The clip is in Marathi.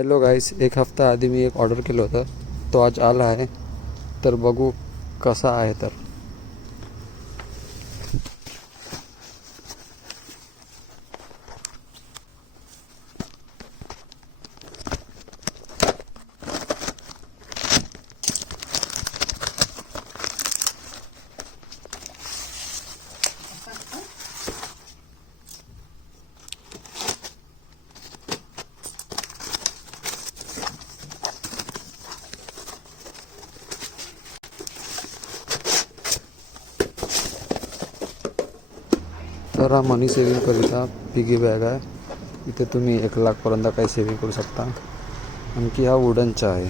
हॅलो गाईस, एक हफ्ता आधी मी एक ऑर्डर केलं होतं. तो आज आला आहे. तर बघू कसा आहे. तर हा मनी सेविंग करिता पिगी बॅग आहे. इथे तुम्ही 1 लाखपर्यंत काही सेविंग करू शकता. आणखी हा वुडनचा आहे.